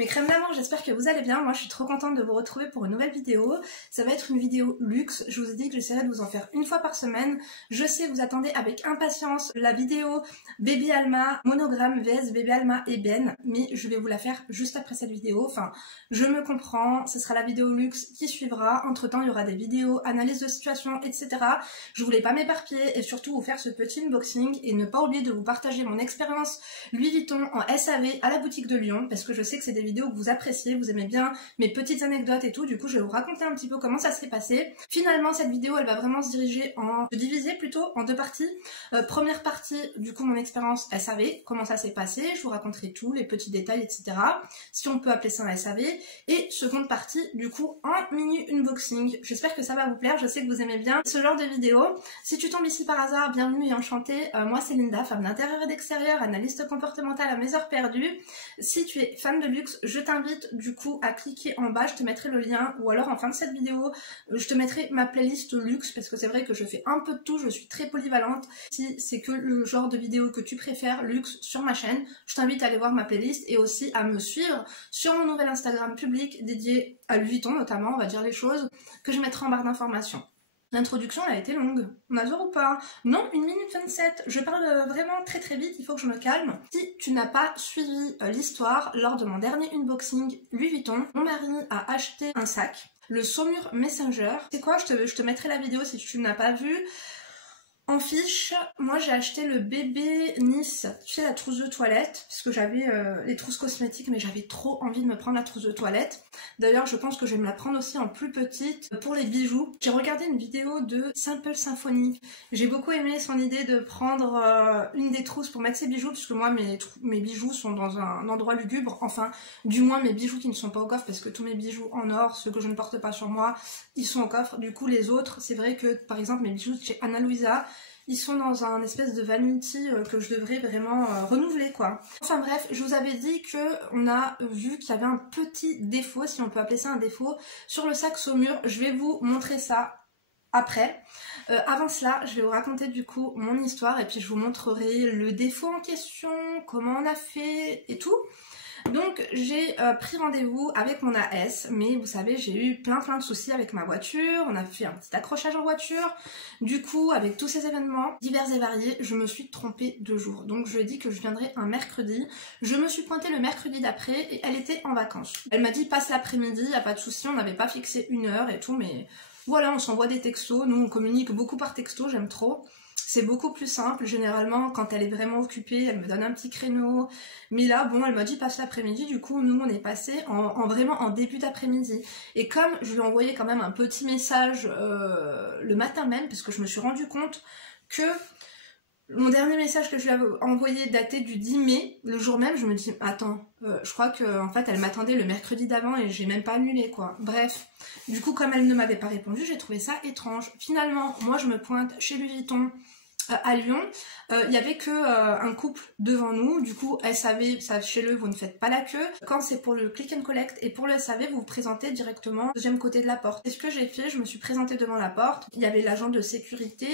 Mes crèmes d'amour, j'espère que vous allez bien. Moi je suis trop contente de vous retrouver pour une nouvelle vidéo. Ça va être une vidéo luxe. Je vous ai dit que j'essaierai de vous en faire une fois par semaine. Je sais que vous attendez avec impatience la vidéo Baby Alma monogramme vs Baby Alma Ébène, mais je vais vous la faire juste après cette vidéo. Enfin, je me comprends, ce sera la vidéo luxe qui suivra. Entre temps, il y aura des vidéos, analyse de situation, etc. Je voulais pas m'éparpiller et surtout vous faire ce petit unboxing et ne pas oublier de vous partager mon expérience Louis Vuitton en SAV à la boutique de Lyon, parce que je sais que c'est des vidéos que vous appréciez, vous aimez bien mes petites anecdotes et tout. Du coup je vais vous raconter un petit peu comment ça s'est passé. Finalement cette vidéo elle va vraiment se diviser plutôt en deux parties. Première partie du coup mon expérience SAV, comment ça s'est passé, je vous raconterai tout, les petits détails, etc. Si on peut appeler ça un SAV. Et seconde partie du coup un mini unboxing. J'espère que ça va vous plaire, je sais que vous aimez bien ce genre de vidéos. Si tu tombes ici par hasard, bienvenue et enchantée. Moi c'est Linda, femme d'intérieur et d'extérieur, analyste comportementale à mes heures perdues. Si tu es fan de luxe, je t'invite du coup à cliquer en bas, je te mettrai le lien, ou alors en fin de cette vidéo, je te mettrai ma playlist luxe, parce que c'est vrai que je fais un peu de tout, je suis très polyvalente. Si c'est que le genre de vidéo que tu préfères, luxe, sur ma chaîne, je t'invite à aller voir ma playlist et aussi à me suivre sur mon nouvel Instagram public dédié à Louis Vuitton notamment, on va dire les choses, que je mettrai en barre d'informations. L'introduction elle a été longue, on a ou pas? Non, 1 minute 27, je parle vraiment très vite, il faut que je me calme. Si tu n'as pas suivi l'histoire, lors de mon dernier unboxing Louis Vuitton, mon mari a acheté un sac, le Saumur Messenger. C'est quoi, je te mettrai la vidéo si tu ne l'as pas vu. En fiche, moi j'ai acheté le bébé Nice, tu sais la trousse de toilette, parce que j'avais les trousses cosmétiques mais j'avais trop envie de me prendre la trousse de toilette. D'ailleurs je pense que je vais me la prendre aussi en plus petite pour les bijoux. J'ai regardé une vidéo de Simple Symphony, j'ai beaucoup aimé son idée de prendre une des trousses pour mettre ses bijoux, puisque moi mes bijoux sont dans un endroit lugubre, enfin du moins mes bijoux qui ne sont pas au coffre, parce que tous mes bijoux en or, ceux que je ne porte pas sur moi, ils sont au coffre. Du coup les autres, c'est vrai que par exemple mes bijoux de chez Ana Luisa, ils sont dans un espèce de vanity que je devrais vraiment renouveler quoi. Enfin bref, je vous avais dit que on a vu qu'il y avait un petit défaut, si on peut appeler ça un défaut, sur le sac Saumur. Je vais vous montrer ça après. Avant cela, je vais vous raconter du coup mon histoire et puis je vous montrerai le défaut en question, comment on a fait et tout. Donc j'ai pris rendez-vous avec mon AS, mais vous savez j'ai eu plein de soucis avec ma voiture, on a fait un petit accrochage en voiture, du coup avec tous ces événements divers et variés, je me suis trompée de jour. Donc je lui ai dit que je viendrais un mercredi, je me suis pointée le mercredi d'après et elle était en vacances. Elle m'a dit passe l'après-midi, y a pas de souci, on n'avait pas fixé une heure et tout, mais voilà on s'envoie des textos, nous on communique beaucoup par texto, j'aime trop. C'est beaucoup plus simple, généralement quand elle est vraiment occupée, elle me donne un petit créneau. Mais là, bon, elle m'a dit passe l'après-midi, du coup nous on est passé vraiment en début d'après-midi. Et comme je lui ai envoyé quand même un petit message le matin même, parce que je me suis rendu compte que mon dernier message que je lui avais envoyé datait du 10 mai, le jour même, je me dis attends, je crois que en fait elle m'attendait le mercredi d'avant et j'ai même pas annulé quoi. Bref, du coup comme elle ne m'avait pas répondu, j'ai trouvé ça étrange. Finalement, moi je me pointe chez Louis Vuitton à Lyon, il y avait que un couple devant nous, du coup SAV, sachez-le, vous ne faites pas la queue. Quand c'est pour le click and collect et pour le SAV, vous vous présentez directement au deuxième côté de la porte. C'est ce que j'ai fait, je me suis présentée devant la porte, il y avait l'agent de sécurité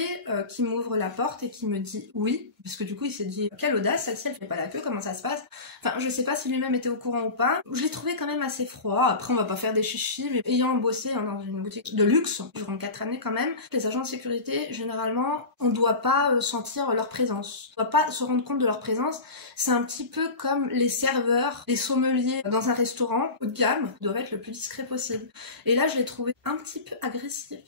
qui m'ouvre la porte et qui me dit oui, parce que du coup il s'est dit quelle audace, celle-ci elle fait pas la queue, comment ça se passe? Enfin je sais pas si lui-même était au courant ou pas, je l'ai trouvé quand même assez froid. Après on va pas faire des chichis, mais ayant bossé dans une boutique de luxe durant 4 années quand même, les agents de sécurité généralement on doit pas sentir leur présence, on doit pas se rendre compte de leur présence. C'est un petit peu comme les serveurs, les sommeliers dans un restaurant haut de gamme, doivent être le plus discret possible. Et là je l'ai trouvé un petit peu agressif.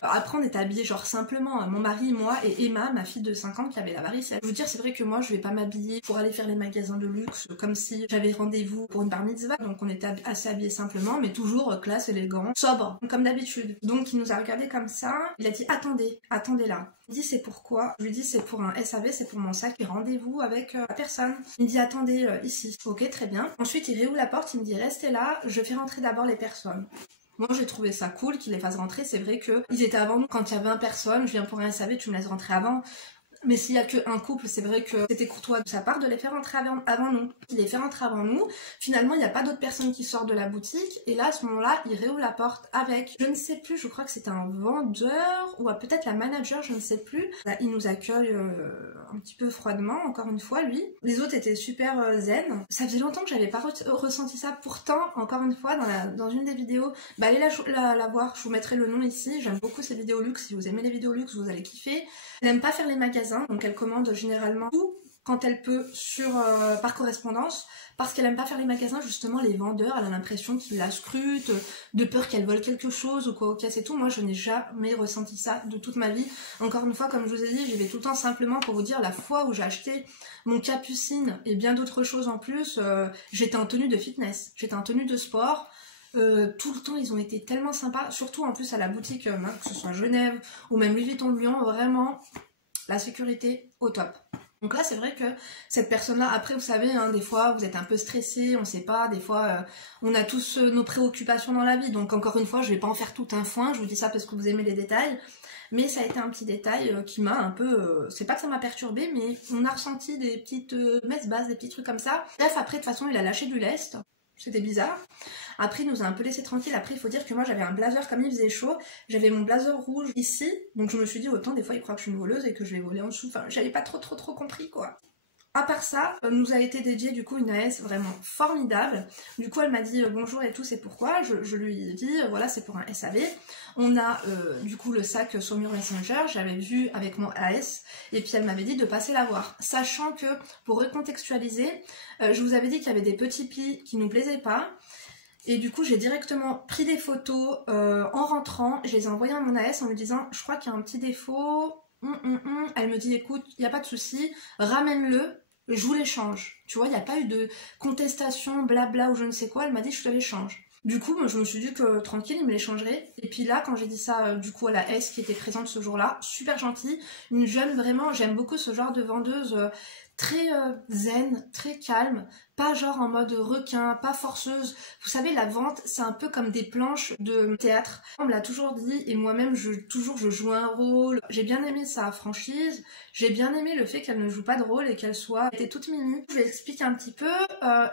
Alors après on était habillés genre simplement, mon mari, moi et Emma, ma fille de 5 ans qui avait la varicelle. Je veux dire c'est vrai que moi je vais pas m'habiller pour aller faire les magasins de luxe comme si j'avais rendez-vous pour une bar mitzvah, donc on était assez habillés simplement mais toujours classe, élégant, sobre, comme d'habitude. Donc il nous a regardé comme ça, il a dit attendez là. Il dit c'est pourquoi? Je lui dis c'est pour un SAV, c'est pour mon sac et rendez-vous avec la personne. Il me dit attendez ici. Ok très bien. Ensuite il réouvre la porte, il me dit restez là, je fais rentrer d'abord les personnes. Moi j'ai trouvé ça cool qu'il les fasse rentrer, c'est vrai qu'ils étaient avant nous, quand il y a 20 personnes, je viens pour un SAV, tu me laisses rentrer avant. Mais s'il y a qu'un couple, c'est vrai que c'était courtois de sa part de les faire entrer avant nous. Il les fait rentrer avant nous. Finalement, il n'y a pas d'autres personnes qui sortent de la boutique. Et là, à ce moment-là, il réouvre la porte avec, je ne sais plus, je crois que c'était un vendeur ou peut-être la manager, je ne sais plus. Là, il nous accueille un petit peu froidement, encore une fois, lui. Les autres étaient super zen. Ça faisait longtemps que j'avais pas ressenti ça. Pourtant, encore une fois, dans une des vidéos, bah allez la voir, je vous mettrai le nom ici. J'aime beaucoup ces vidéos luxe. Si vous aimez les vidéos luxe, vous allez kiffer. Elle n'aime pas faire les magasins, donc elle commande généralement tout quand elle peut par correspondance, parce qu'elle n'aime pas faire les magasins, justement les vendeurs, elle a l'impression qu'ils la scrutent, de peur qu'elle vole quelque chose ou quoi au caisse et tout. Moi je n'ai jamais ressenti ça de toute ma vie. Encore une fois, comme je vous ai dit, j'y vais tout le temps simplement pour vous dire la fois où j'ai acheté mon capucine et bien d'autres choses en plus, j'étais en tenue de fitness, j'étais en tenue de sport. Tout le temps ils ont été tellement sympas, surtout en plus à la boutique, que ce soit Genève ou même Louis Vuitton de Lyon, vraiment la sécurité au top. Donc là c'est vrai que cette personne là, après vous savez hein, des fois vous êtes un peu stressé, on sait pas, des fois on a tous nos préoccupations dans la vie, donc encore une fois je vais pas en faire tout un foin, je vous dis ça parce que vous aimez les détails, mais ça a été un petit détail qui m'a un peu, c'est pas que ça m'a perturbé, mais on a ressenti des petites messes basses, des petits trucs comme ça. Bref, après de toute façon il a lâché du lest. C'était bizarre. Après il nous a un peu laissé tranquille. Après il faut dire que moi j'avais un blazer, comme il faisait chaud, j'avais mon blazer rouge ici, donc je me suis dit autant des fois il croit que je suis une voleuse et que je vais voler en dessous, enfin j'avais pas trop compris quoi. À part ça, nous a été dédié du coup une AS vraiment formidable. Du coup elle m'a dit bonjour et tout, c'est pourquoi. Je lui ai dit voilà c'est pour un SAV. On a du coup le sac Saumur Messenger, j'avais vu avec mon AS et puis elle m'avait dit de passer la voir. Sachant que pour recontextualiser, je vous avais dit qu'il y avait des petits plis qui nous plaisaient pas. Et du coup j'ai directement pris des photos en rentrant, je les ai envoyées à mon AS en lui disant je crois qu'il y a un petit défaut. Elle me dit écoute, il n'y a pas de souci, ramène-le. Je vous l'échange. Tu vois, il n'y a pas eu de contestation, blabla ou je ne sais quoi. Elle m'a dit je te l'échange. Du coup, moi, je me suis dit que tranquille, il me l'échangerait. Et puis là, quand j'ai dit ça du coup à la S qui était présente ce jour-là, super gentille, une jeune vraiment, j'aime beaucoup ce genre de vendeuse très zen, très calme, pas genre en mode requin, pas forceuse. Vous savez, la vente, c'est un peu comme des planches de théâtre. On me l'a toujours dit, et moi-même, je joue un rôle. J'ai bien aimé sa franchise, j'ai bien aimé le fait qu'elle ne joue pas de rôle et qu'elle était toute mimi. Je lui explique un petit peu,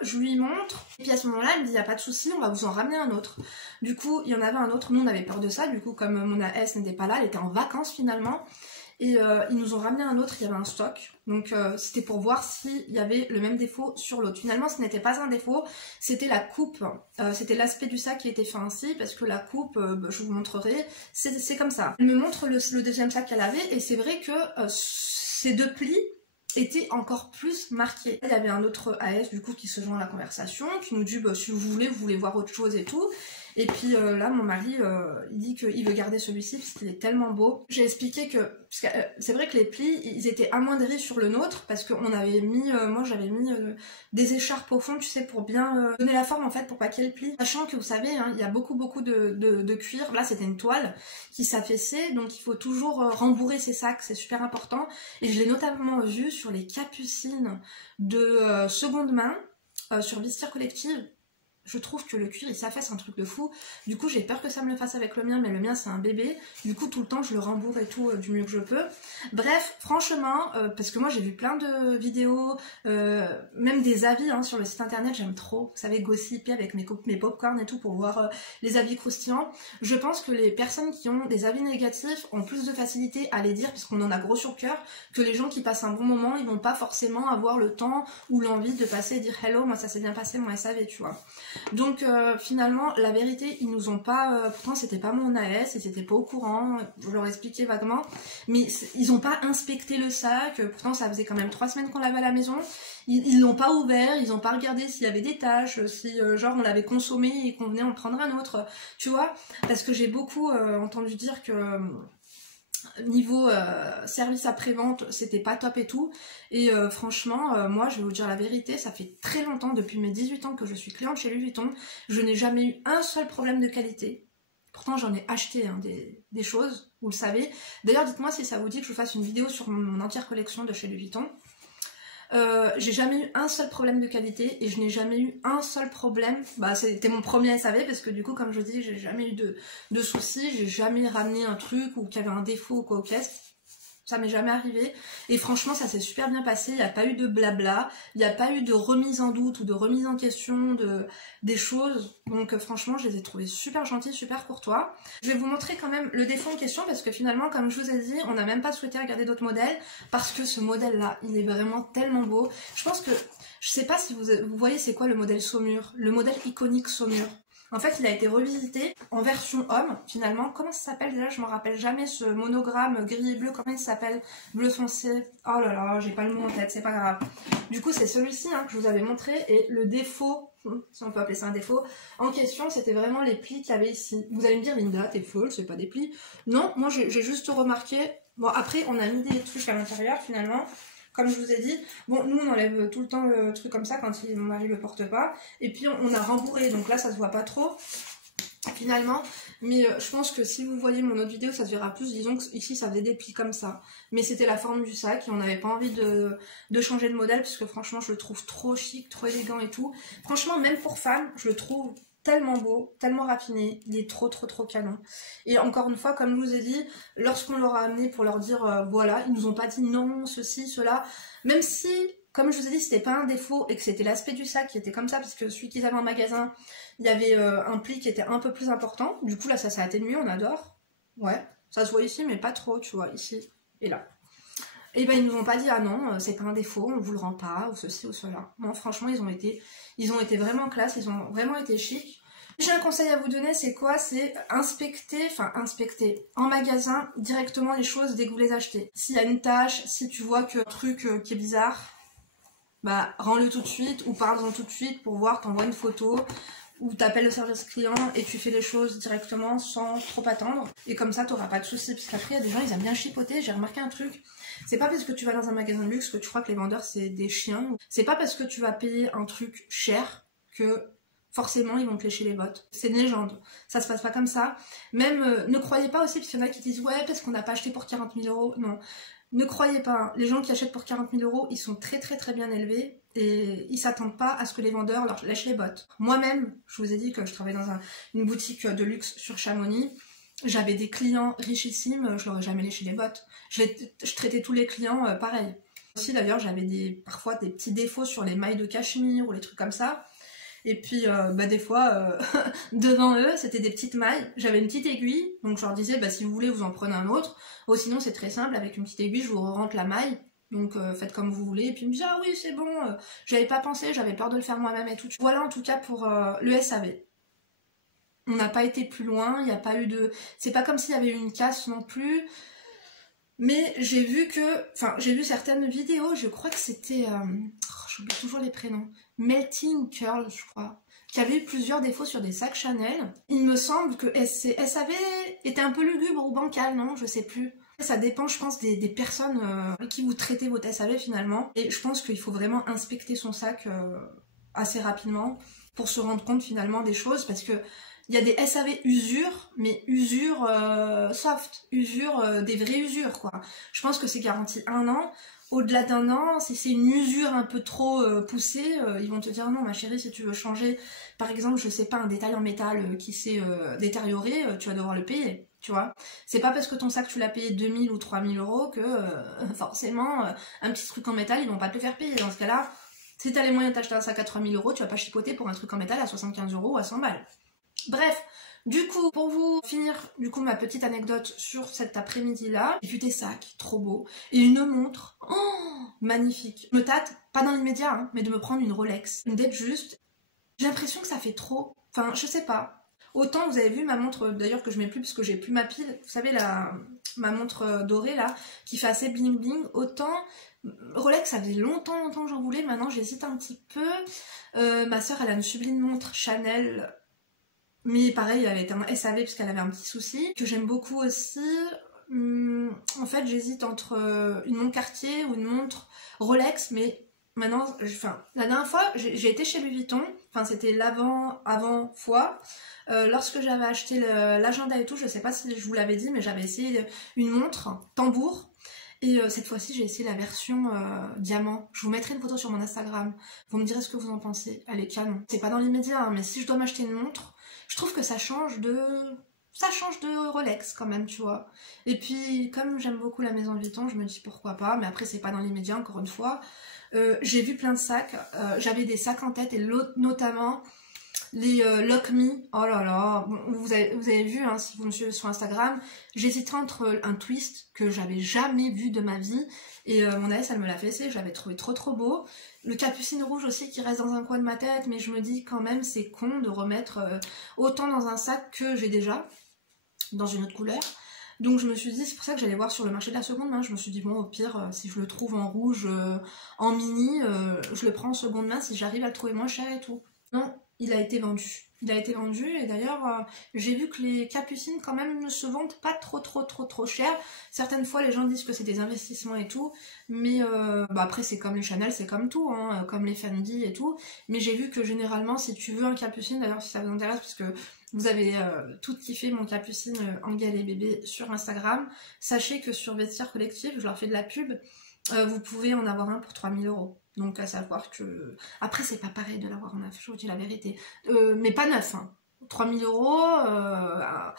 je lui montre, et puis à ce moment-là, elle me dit, y a pas de souci, on va vous en ramener un autre. Du coup, il y en avait un autre, nous on avait peur de ça, du coup, comme mon AS n'était pas là, elle était en vacances finalement. Et ils nous ont ramené un autre, il y avait un stock. Donc c'était pour voir s'il y avait le même défaut sur l'autre. Finalement ce n'était pas un défaut, c'était la coupe. C'était l'aspect du sac qui était fait ainsi, parce que la coupe, je vous montrerai, c'est comme ça. Elle me montre le deuxième sac qu'elle avait, et c'est vrai que ces deux plis étaient encore plus marqués. Il y avait un autre AS du coup qui se joint à la conversation, qui nous dit bah, si vous voulez voir autre chose et tout. Et puis là mon mari il dit qu'il veut garder celui-ci parce qu'il est tellement beau. J'ai expliqué que c'est vrai que les plis ils étaient amoindris sur le nôtre parce qu'on avait mis, moi j'avais mis des écharpes au fond, tu sais, pour bien donner la forme en fait, pour pas qu'il y ait le pli. Sachant que vous savez hein, il y a beaucoup de cuir, là c'était une toile qui s'affaissait, donc il faut toujours rembourrer ses sacs, c'est super important. Et je l'ai notamment vu sur les capucines de seconde main sur Vestiaire Collective. Je trouve que le cuir il s'affaisse un truc de fou. Du coup j'ai peur que ça me le fasse avec le mien, mais le mien c'est un bébé. Du coup tout le temps je le rembourre et tout du mieux que je peux. Bref, franchement, parce que moi j'ai vu plein de vidéos, même des avis hein, sur le site internet, j'aime trop. Vous savez, gossiper avec mes popcorn et tout pour voir les avis croustillants. Je pense que les personnes qui ont des avis négatifs ont plus de facilité à les dire parce qu'on en a gros sur le cœur, que les gens qui passent un bon moment, ils vont pas forcément avoir le temps ou l'envie de passer et dire hello, moi ça s'est bien passé, mon SAV, tu vois. Donc finalement la vérité ils nous ont pas, pourtant c'était pas mon AS, ils étaient pas au courant, je leur ai expliqué vaguement, mais ils ont pas inspecté le sac, pourtant ça faisait quand même 3 semaines qu'on l'avait à la maison, ils l'ont pas ouvert, ils ont pas regardé s'il y avait des taches, si genre on l'avait consommé et qu'on venait en prendre un autre, tu vois, parce que j'ai beaucoup entendu dire que niveau service après-vente c'était pas top et tout, et franchement moi je vais vous dire la vérité, ça fait très longtemps, depuis mes 18 ans que je suis cliente chez Louis Vuitton, je n'ai jamais eu un seul problème de qualité. Pourtant j'en ai acheté hein, des choses, vous le savez. D'ailleurs dites-moi si ça vous dit que je vous fasse une vidéo sur mon entière collection de chez Louis Vuitton. J'ai jamais eu un seul problème de qualité et je n'ai jamais eu un seul problème, bah c'était mon premier SAV parce que du coup comme je dis j'ai jamais eu de soucis, j'ai jamais ramené un truc ou qu'il y avait un défaut ou quoi aux caisses. ça m'est jamais arrivé. Et franchement, ça s'est super bien passé, il n'y a pas eu de blabla, il n'y a pas eu de remise en doute ou de remise en question des choses. Donc franchement, je les ai trouvés super gentils, super courtois. Je vais vous montrer quand même le défaut en question parce que finalement, comme je vous ai dit, on n'a même pas souhaité regarder d'autres modèles parce que ce modèle-là, il est vraiment tellement beau. Je pense que, je sais pas si vous voyez c'est quoi le modèle Saumur, le modèle iconique Saumur. En fait, il a été revisité en version homme, finalement. Comment ça s'appelle déjà? Je me rappelle jamais ce monogramme gris et bleu. Comment il s'appelle? Bleu foncé. Oh là là, j'ai pas le mot en tête, c'est pas grave. Du coup, c'est celui-ci hein, que je vous avais montré. Et le défaut, si on peut appeler ça un défaut, en question, c'était vraiment les plis qu'il y avait ici. Vous allez me dire, Linda, t'es folle, c'est pas des plis. Non, moi j'ai juste remarqué. Bon, après, on a mis des trucs à l'intérieur, finalement. Comme je vous ai dit, bon, nous on enlève tout le temps le truc comme ça quand mon mari le porte pas. Et puis on a rembourré, donc là ça se voit pas trop, finalement. Mais je pense que si vous voyez mon autre vidéo, ça se verra plus. Disons que ici ça faisait des plis comme ça. Mais c'était la forme du sac et on n'avait pas envie de changer de modèle parce que franchement je le trouve trop chic, trop élégant et tout. Franchement, même pour femme, je le trouve tellement beau, tellement raffiné, il est trop canon. Et encore une fois, comme je vous ai dit, lorsqu'on leur a amené pour leur dire voilà, ils nous ont pas dit non, ceci, cela, même si, comme je vous ai dit, c'était pas un défaut et que c'était l'aspect du sac qui était comme ça, parce que celui qu'ils avaient en magasin, il y avait un pli qui était un peu plus important, du coup là ça s'est atténué, on adore, ouais, ça se voit ici mais pas trop, tu vois, ici et là. Et ben ils nous ont pas dit ah non, c'est pas un défaut, on vous le rend pas, ou ceci ou cela. Non, franchement, ils ont été vraiment classe, ils ont vraiment été chic. J'ai un conseil à vous donner, c'est quoi? C'est inspecter en magasin directement les choses dès que vous les achetez. S'il y a une tâche, si tu vois que un truc qui est bizarre, bah rends-le tout de suite ou parle-en tout de suite pour voir, t'envoies une photo ou t'appelles le service client et tu fais les choses directement sans trop attendre. Et comme ça, t'auras pas de soucis. Parce qu'après, il y a des gens, ils aiment bien chipoter. J'ai remarqué un truc. C'est pas parce que tu vas dans un magasin de luxe que tu crois que les vendeurs, c'est des chiens. C'est pas parce que tu vas payer un truc cher que forcément, ils vont te lécher les bottes. C'est une légende. Ça se passe pas comme ça. Même, ne croyez pas aussi, parce qu'il y en a qui disent « Ouais, parce qu'on n'a pas acheté pour 40 000 €. » Non. Ne croyez pas. Les gens qui achètent pour 40 000 €, ils sont très bien élevés. Et ils s'attendent pas à ce que les vendeurs leur lèchent les bottes. Moi-même, je vous ai dit que je travaillais dans une boutique de luxe sur Chamonix. J'avais des clients richissimes, je leur ai jamais léché les bottes. Je traitais tous les clients pareil. Aussi d'ailleurs, j'avais parfois des petits défauts sur les mailles de cachemire ou les trucs comme ça. Et puis des fois, devant eux, c'était des petites mailles. J'avais une petite aiguille, donc je leur disais, si vous voulez, vous en prenez un autre. Ou sinon, c'est très simple, avec une petite aiguille, je vous rentre la maille. Donc faites comme vous voulez. Et puis ils me disent ah oui c'est bon, j'avais pas pensé, j'avais peur de le faire moi-même et tout. Voilà en tout cas pour le SAV. On n'a pas été plus loin, il n'y a pas eu de... C'est pas comme s'il y avait eu une casse non plus. Mais j'ai vu certaines vidéos, je crois que c'était... j'oublie toujours les prénoms. Melting Curl, je crois. Qui avait eu plusieurs défauts sur des sacs Chanel. Il me semble que SAV était un peu lugubre ou bancal, non? Je sais plus. Ça dépend, je pense, des personnes avec qui vous traitez votre SAV finalement. Et je pense qu'il faut vraiment inspecter son sac assez rapidement pour se rendre compte finalement des choses. Parce que il y a des SAV usure, mais usure soft, usure des vraies usures quoi. Je pense que c'est garanti 1 an. Au-delà d'1 an, si c'est une usure un peu trop poussée, ils vont te dire non ma chérie, si tu veux changer, par exemple, je sais pas, un détail en métal qui s'est détérioré, tu vas devoir le payer. Tu vois, c'est pas parce que ton sac tu l'as payé 2000 ou 3000 € que forcément un petit truc en métal ils vont pas te le faire payer. Dans ce cas-là, si t'as les moyens d'acheter un sac à 3000 €, tu vas pas chipoter pour un truc en métal à 75 € ou à 100 balles. Bref, du coup, pour vous finir ma petite anecdote sur cet après-midi-là, j'ai vu des sacs, trop beaux, et une montre, oh, magnifique. Je me tâte, pas dans l'immédiat, hein, mais de me prendre une Rolex, une dette juste. J'ai l'impression que ça fait trop, enfin, je sais pas. Autant vous avez vu ma montre, d'ailleurs que je mets plus parce que j'ai plus ma pile, vous savez ma montre dorée là, qui fait assez bling bling, autant Rolex ça faisait longtemps que j'en voulais, maintenant j'hésite un petit peu. Ma soeur elle a une sublime montre Chanel, mais pareil elle était un SAV parce qu'elle avait un petit souci, que j'aime beaucoup aussi. En fait j'hésite entre une montre Cartier ou une montre Rolex, mais maintenant, la dernière fois j'ai été chez Louis Vuitton, c'était avant fois. Lorsque j'avais acheté l'agenda et tout, je sais pas si je vous l'avais dit, mais j'avais essayé une montre tambour. Et cette fois-ci, j'ai essayé la version diamant. Je vous mettrai une photo sur mon Instagram. Vous me direz ce que vous en pensez. Elle est canon. C'est pas dans l'immédiat, hein, mais si je dois m'acheter une montre, je trouve que ça change de ça change de Rolex quand même, tu vois. Et puis, comme j'aime beaucoup la maison Vuitton, je me dis pourquoi pas, mais après c'est pas dans l'immédiat, encore une fois. J'ai vu plein de sacs, j'avais des sacs en tête, et notamment les Lock Me. Oh là là, bon, vous avez vu, hein, si vous me suivez sur Instagram, j'hésitais entre un twist que j'avais jamais vu de ma vie, et mon nièce elle me l'a fait essayer, je l'avais trouvé trop beau. Le capucine rouge aussi qui reste dans un coin de ma tête, mais je me dis quand même c'est con de remettre autant dans un sac que j'ai déjà, dans une autre couleur. Donc je me suis dit, c'est pour ça que j'allais voir sur le marché de la seconde main, je me suis dit bon au pire, si je le trouve en rouge, en mini, je le prends en seconde main si j'arrive à le trouver moins cher et tout. Non, il a été vendu. Il a été vendu, et d'ailleurs j'ai vu que les capucines quand même ne se vendent pas trop cher. Certaines fois les gens disent que c'est des investissements et tout, mais bah après c'est comme les Chanel, c'est comme tout, hein, comme les Fendi et tout. Mais j'ai vu que généralement si tu veux un capucine, d'ailleurs si ça vous intéresse, parce que vous avez tout kiffé mon capucine Angel et bébé sur Instagram, sachez que sur Vestiaire Collectif, je leur fais de la pub, vous pouvez en avoir un pour 3000 €. Donc à savoir que... Après c'est pas pareil de l'avoir en neuf, je vous dis la vérité. Mais pas neuf, hein. 3000 € à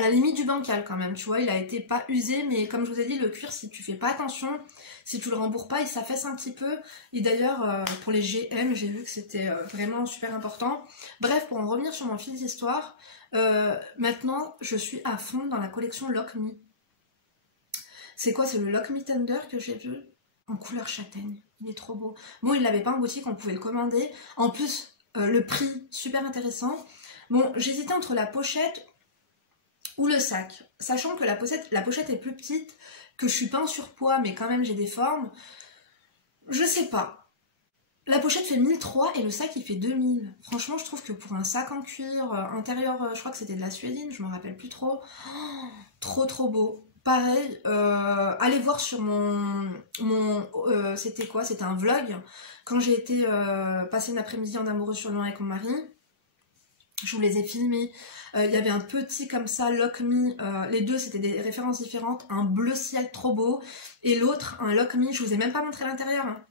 la limite du bancal quand même, tu vois, il a été pas usé, mais comme je vous ai dit, le cuir, si tu fais pas attention, si tu le rembourres pas, il s'affaisse un petit peu. Et d'ailleurs, pour les GM, j'ai vu que c'était vraiment super important. Bref, pour en revenir sur mon fil d'histoire, maintenant, je suis à fond dans la collection Lock Me. C'est quoi? C'est le Lock Me Tender que j'ai vu en couleur châtaigne. Il est trop beau. Bon, il l'avait pas en boutique, on pouvait le commander. En plus, le prix, super intéressant. Bon, j'hésitais entre la pochette ou le sac. Sachant que la pochette est plus petite, que je suis pas en surpoids, mais quand même j'ai des formes. Je sais pas. La pochette fait 1003 et le sac il fait 2000. Franchement, je trouve que pour un sac en cuir intérieur, je crois que c'était de la suédine, je me rappelle plus trop. Oh, trop beau. Pareil, allez voir sur c'était quoi? C'était un vlog. Quand j'ai été passer une après-midi en amoureux sur Lyon avec mon mari, je vous les ai filmés. Il y avait un petit comme ça, Lock Me, les deux c'était des références différentes. Un bleu ciel trop beau et l'autre un Lock Me, je vous ai même pas montré l'intérieur. Hein.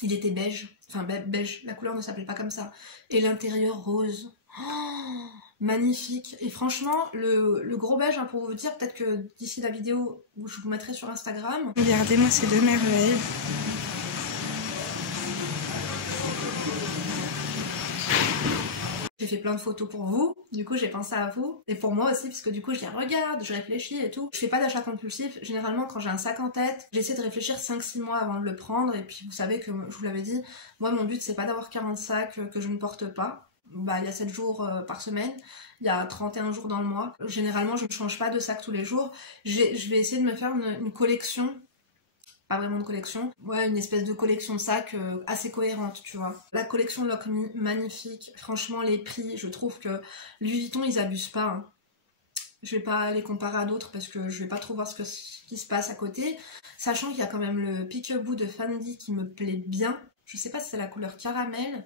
Il était beige, enfin beige, la couleur ne s'appelait pas comme ça. Et l'intérieur rose. Oh, magnifique. Et franchement, le gros beige, hein, pour vous dire, peut-être que d'ici la vidéo, je vous mettrai sur Instagram. Regardez-moi ces deux merveilles. J'ai fait plein de photos pour vous, du coup j'ai pensé à vous, et pour moi aussi, parce que du coup je les regarde, je réfléchis et tout. Je fais pas d'achat compulsif, généralement quand j'ai un sac en tête, j'essaie de réfléchir 5-6 mois avant de le prendre, et puis vous savez que, je vous l'avais dit, moi mon but c'est pas d'avoir 40 sacs que je ne porte pas. Bah il y a 7 jours par semaine, il y a 31 jours dans le mois. Généralement je ne change pas de sac tous les jours, je vais essayer de me faire une collection. Pas vraiment de collection, ouais, une espèce de collection de sacs assez cohérente, tu vois. La collection Lock Me, magnifique. Franchement, les prix, je trouve que Louis Vuitton, ils abusent pas. Hein. Je vais pas les comparer à d'autres parce que je vais pas trop voir ce qui se passe à côté. Sachant qu'il y a quand même le Peekaboo de Fendi qui me plaît bien. Je sais pas si c'est la couleur caramel,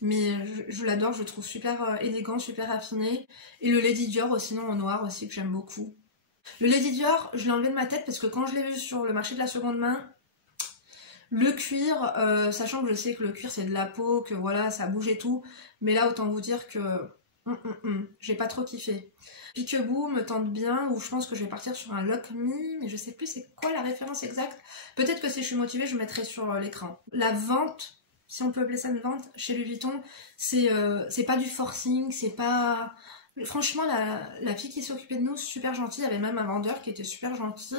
mais je l'adore, je le trouve super élégant, super affiné. Et le Lady Dior, sinon en noir aussi, que j'aime beaucoup. Le Lady Dior, je l'ai enlevé de ma tête parce que quand je l'ai vu sur le marché de la seconde main, le cuir, sachant que je sais que le cuir c'est de la peau, que voilà, ça bouge et tout, mais là autant vous dire que j'ai pas trop kiffé. Peekaboo me tente bien, ou je pense que je vais partir sur un Lock Me, mais je sais plus c'est quoi la référence exacte. Peut-être que si je suis motivée, je mettrai sur l'écran. La vente, si on peut appeler ça une vente, chez Louis Vuitton, c'est pas du forcing, c'est pas... Franchement, la fille qui s'est occupée de nous, super gentille, il y avait même un vendeur qui était super gentil.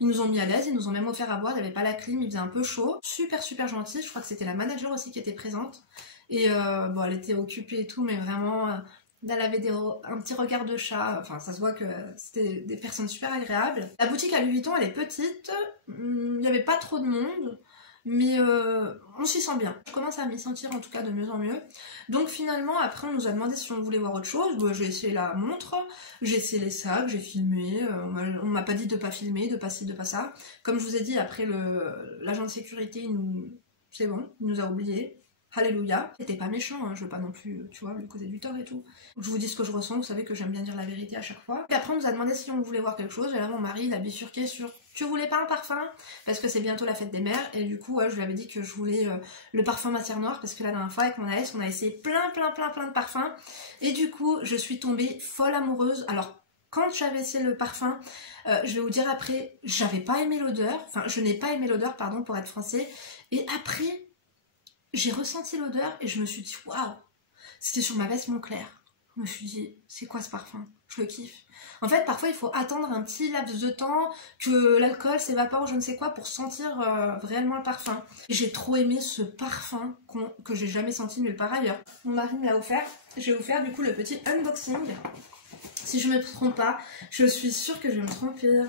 Ils nous ont mis à l'aise, ils nous ont même offert à boire, il n'y avait pas la clim, il faisait un peu chaud. Super gentil, je crois que c'était la manager aussi qui était présente. Et bon, elle était occupée et tout, mais vraiment, elle avait un petit regard de chat. Enfin, ça se voit que c'était des personnes super agréables. La boutique à Louis Vuitton, elle est petite, il n'y avait pas trop de monde. Mais on s'y sent bien. Je commence à m'y sentir en tout cas de mieux en mieux. Donc finalement, après on nous a demandé si on voulait voir autre chose. Bah, j'ai essayé la montre, j'ai essayé les sacs, j'ai filmé. On m'a pas dit de pas filmer, de pas ci, de pas ça. Comme je vous ai dit, après l'agent de sécurité, c'est bon, il nous a oubliés. Alléluia. C'était pas méchant, hein, je veux pas non plus, tu vois, lui causer du tort et tout. Je vous dis ce que je ressens, vous savez que j'aime bien dire la vérité à chaque fois. Et après on nous a demandé si on voulait voir quelque chose, et là mon mari il a bifurqué sur « tu voulais pas un parfum ?» Parce que c'est bientôt la fête des mères, et du coup ouais, je lui avais dit que je voulais le parfum matière noire, parce que la dernière fois avec mon AS on a essayé plein de parfums, et du coup je suis tombée folle amoureuse. Alors quand j'avais essayé le parfum, je vais vous dire après, j'avais pas aimé l'odeur, enfin je n'ai pas aimé l'odeur pardon pour être français, et après j'ai ressenti l'odeur et je me suis dit waouh, c'était sur ma veste Moncler. Je me suis dit c'est quoi ce parfum, je le kiffe. En fait parfois il faut attendre un petit laps de temps que l'alcool s'évapore, je ne sais quoi, pour sentir réellement le parfum. J'ai trop aimé ce parfum que j'ai jamais senti nulle part ailleurs. Mon mari me l'a offert, j'ai offert du coup le petit unboxing. Si je me trompe pas, je suis sûre que je vais me tromper.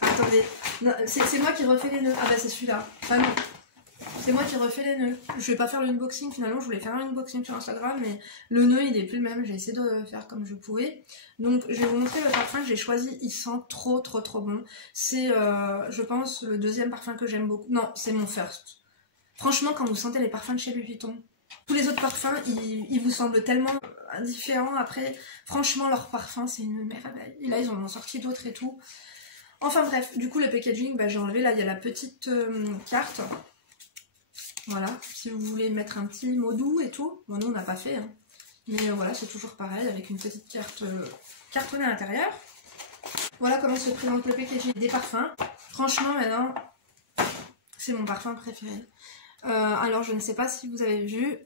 Attendez, c'est moi qui refais les nœuds. Ah bah c'est celui-là. Ah non, c'est moi qui refais les nœuds. Je vais pas faire le unboxing finalement, je voulais faire un unboxing sur Instagram, mais le nœud il est plus le même, j'ai essayé de faire comme je pouvais. Donc je vais vous montrer le parfum que j'ai choisi, il sent trop bon. C'est je pense le deuxième parfum que j'aime beaucoup. Non, c'est mon first. Franchement quand vous sentez les parfums de chez Louis Vuitton, tous les autres parfums ils vous semblent tellement différents. Après franchement leur parfum c'est une merveille. Et là ils en ont sorti d'autres et tout. Enfin bref, du coup le packaging, bah, j'ai enlevé, là il y a la petite carte. Voilà, si vous voulez mettre un petit mot doux et tout. Bon, nous on n'a pas fait, hein. Mais voilà, c'est toujours pareil avec une petite carte cartonnée à l'intérieur. Voilà comment se présente le packaging des parfums. Franchement maintenant, c'est mon parfum préféré. Alors je ne sais pas si vous avez vu,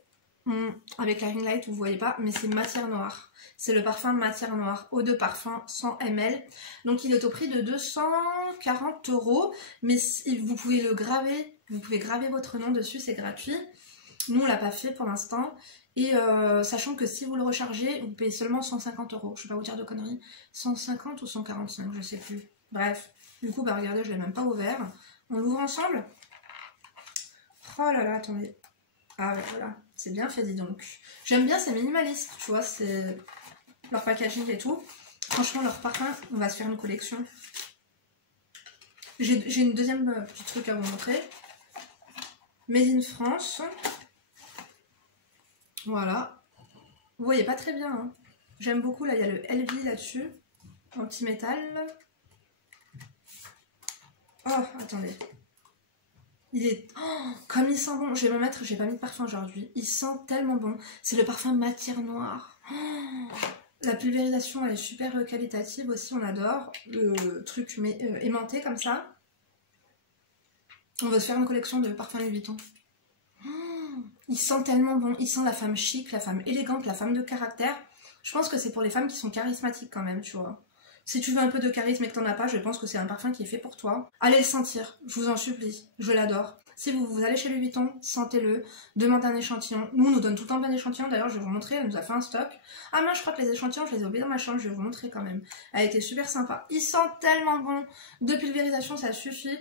avec la ring light vous voyez pas, mais c'est matière noire. C'est le parfum matière noire, eau de parfum 100 ml. Donc il est au prix de 240 €, mais vous pouvez le graver, vous pouvez graver votre nom dessus, c'est gratuit. Nous on l'a pas fait pour l'instant. Et sachant que si vous le rechargez, vous payez seulement 150 €. Je vais pas vous dire de conneries. 150 ou 145, je sais plus. Bref, du coup bah regardez, je l'ai même pas ouvert. On l'ouvre ensemble. Oh là là, attendez. Ah ouais, voilà, c'est bien fait, dis donc. J'aime bien, c'est minimaliste, tu vois, c'est leur packaging et tout. Franchement, leur parfum, on va se faire une collection. J'ai une deuxième petit truc à vous montrer. Made in France. Voilà. Vous voyez pas très bien, hein. J'aime beaucoup, là, il y a le LV là-dessus, en petit métal. Oh, attendez. Il est... Oh, comme il sent bon. Je vais me mettre... J'ai pas mis de parfum aujourd'hui. Il sent tellement bon. C'est le parfum matière noire. Oh, la pulvérisation, elle est super qualitative aussi. On adore. Le truc aimanté comme ça. On va se faire une collection de parfums Louis Vuitton. Oh, il sent tellement bon. Il sent la femme chic, la femme élégante, la femme de caractère. Je pense que c'est pour les femmes qui sont charismatiques quand même, tu vois. Si tu veux un peu de charisme et que t'en as pas, je pense que c'est un parfum qui est fait pour toi. Allez le sentir, je vous en supplie, je l'adore. Si vous allez chez Louis Vuitton, sentez-le, demandez un échantillon. Nous, on nous donne tout le temps plein d'échantillons, d'ailleurs je vais vous montrer, elle nous a fait un stock. Ah mince, je crois que les échantillons, je les ai oubliés dans ma chambre, je vais vous montrer quand même. Elle a été super sympa. Il sent tellement bon, de pulvérisation, ça suffit.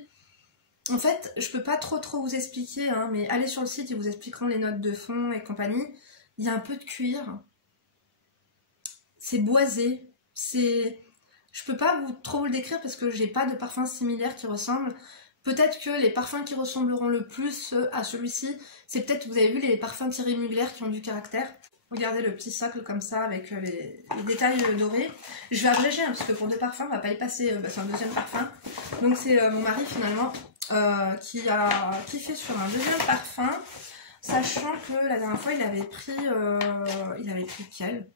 En fait, je peux pas trop vous expliquer, hein, mais allez sur le site, ils vous expliqueront les notes de fond et compagnie. Il y a un peu de cuir. C'est boisé, c'est... Je peux pas trop vous le décrire parce que j'ai pas de parfum similaire qui ressemble. Peut-être que les parfums qui ressembleront le plus à celui-ci, c'est peut-être, vous avez vu, les parfums Thierry Mugler qui ont du caractère. Regardez le petit socle comme ça avec les détails dorés. Je vais abréger hein, parce que pour deux parfums, on va pas y passer, c'est un deuxième parfum. Donc c'est mon mari finalement qui a kiffé sur un deuxième parfum, sachant que la dernière fois il avait pris quel?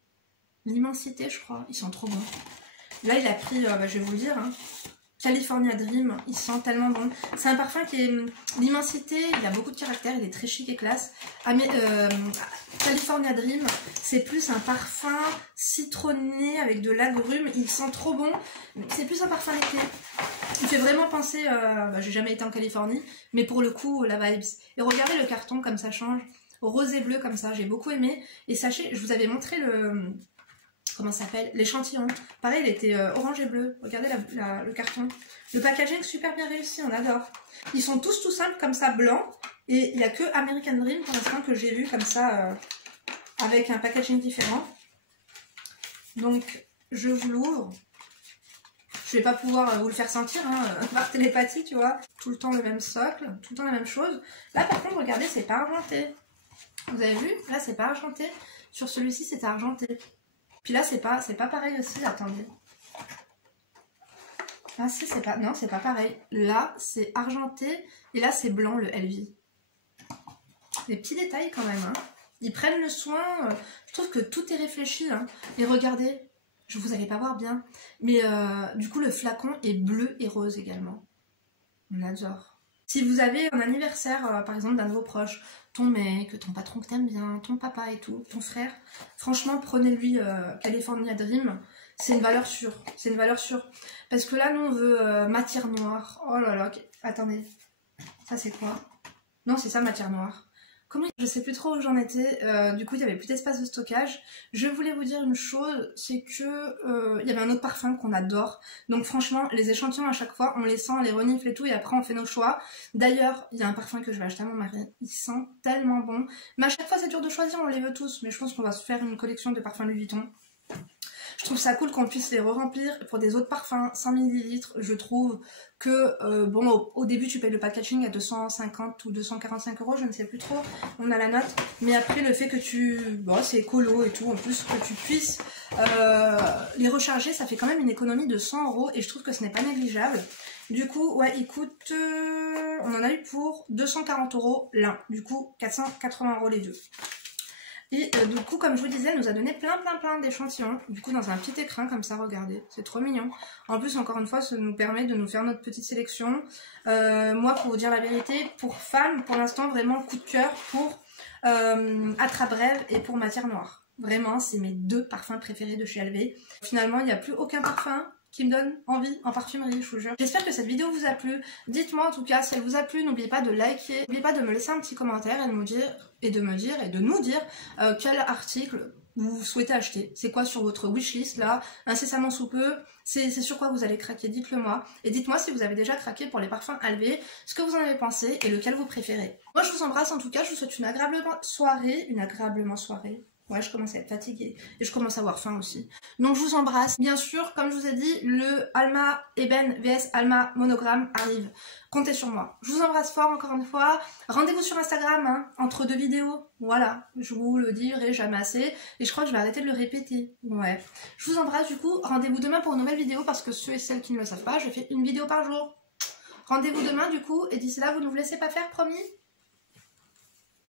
L'immensité je crois, ils sont trop bons. Là, il a pris, je vais vous le dire, hein, California Dream, il sent tellement bon. C'est un parfum qui est l'immensité, il a beaucoup de caractère, il est très chic et classe. California Dream, c'est plus un parfum citronné avec de l'agrumes, il sent trop bon. C'est plus un parfum été. Il fait vraiment penser, j'ai jamais été en Californie, mais pour le coup, la vibes. Et regardez le carton comme ça change, rose et bleu comme ça, j'ai beaucoup aimé. Et sachez, je vous avais montré le... Comment ça s'appelle? L'échantillon. Pareil, il était orange et bleu. Regardez le carton. Le packaging super bien réussi, on adore. Ils sont tous tout simples comme ça, blancs. Et il n'y a que American Dream pour l'instant que j'ai vu comme ça, avec un packaging différent. Donc, je vous l'ouvre. Je vais pas pouvoir vous le faire sentir hein, par télépathie, tu vois. Tout le temps le même socle, tout le temps la même chose. Là par contre, regardez, c'est pas argenté. Vous avez vu? Là c'est pas argenté. Sur celui-ci c'est argenté. Puis là c'est pas pareil aussi, attendez. Ah si, c'est pas... Non, c'est pas pareil. Là c'est argenté et là c'est blanc le LV. Des petits détails quand même, hein. Ils prennent le soin, je trouve que tout est réfléchi, hein. Et regardez, vous allez pas voir bien, mais du coup le flacon est bleu et rose également. On adore. Si vous avez un anniversaire, par exemple d'un de vos proches, ton mec, ton patron que t'aimes bien, ton papa et tout, ton frère, franchement prenez-lui California Dream, c'est une valeur sûre, c'est une valeur sûre. Parce que là nous on veut matière noire, oh là là, attendez, ça c'est quoi? Non c'est ça matière noire. Comment je sais plus trop où j'en étais, du coup il y avait plus d'espace de stockage. Je voulais vous dire une chose, c'est que il y avait un autre parfum qu'on adore. Donc franchement, les échantillons à chaque fois, on les sent, on les renifle et tout, et après on fait nos choix. D'ailleurs, il y a un parfum que je vais acheter à mon mari, il sent tellement bon. Mais à chaque fois c'est dur de choisir, on les veut tous, mais je pense qu'on va se faire une collection de parfums Louis Vuitton. Je trouve ça cool qu'on puisse les re-remplir pour des autres parfums, 100 ml. Je trouve que, bon, au début, tu payes le packaging à 250 ou 245 €, je ne sais plus trop, on a la note. Mais après, le fait que bon, c'est écolo et tout, en plus, que tu puisses les recharger, ça fait quand même une économie de 100 € et je trouve que ce n'est pas négligeable. Du coup, ouais, il coûte, on en a eu pour 240 € l'un, du coup, 480 € les deux. Et du coup, comme je vous disais, elle nous a donné plein d'échantillons. Du coup, dans un petit écrin comme ça, regardez. C'est trop mignon. En plus, encore une fois, ça nous permet de nous faire notre petite sélection. Moi, pour vous dire la vérité, pour femmes, pour l'instant, vraiment coup de cœur pour Attrape-Rêve et pour Matière Noire. Vraiment, c'est mes deux parfums préférés de chez LV. Finalement, il n'y a plus aucun parfum qui me donne envie en parfumerie, je vous jure. J'espère que cette vidéo vous a plu. Dites-moi en tout cas si elle vous a plu, n'oubliez pas de liker, n'oubliez pas de me laisser un petit commentaire et de nous dire quel article vous souhaitez acheter. C'est quoi sur votre wishlist là, incessamment sous peu, c'est sur quoi vous allez craquer, dites-le moi. Et dites-moi si vous avez déjà craqué pour les parfums LV, ce que vous en avez pensé et lequel vous préférez. Moi je vous embrasse en tout cas, je vous souhaite une agréablement soirée. Ouais, je commence à être fatiguée et je commence à avoir faim aussi. Donc je vous embrasse. Bien sûr, comme je vous ai dit, le Alma Eben vs Alma Monogramme arrive. Comptez sur moi. Je vous embrasse fort encore une fois. Rendez-vous sur Instagram, hein, entre deux vidéos. Voilà, je vous le dirai jamais assez. Et je crois que je vais arrêter de le répéter. Ouais. Je vous embrasse du coup. Rendez-vous demain pour une nouvelle vidéo parce que ceux et celles qui ne le savent pas, je fais une vidéo par jour. Rendez-vous demain du coup. Et d'ici là, vous ne vous laissez pas faire, promis ?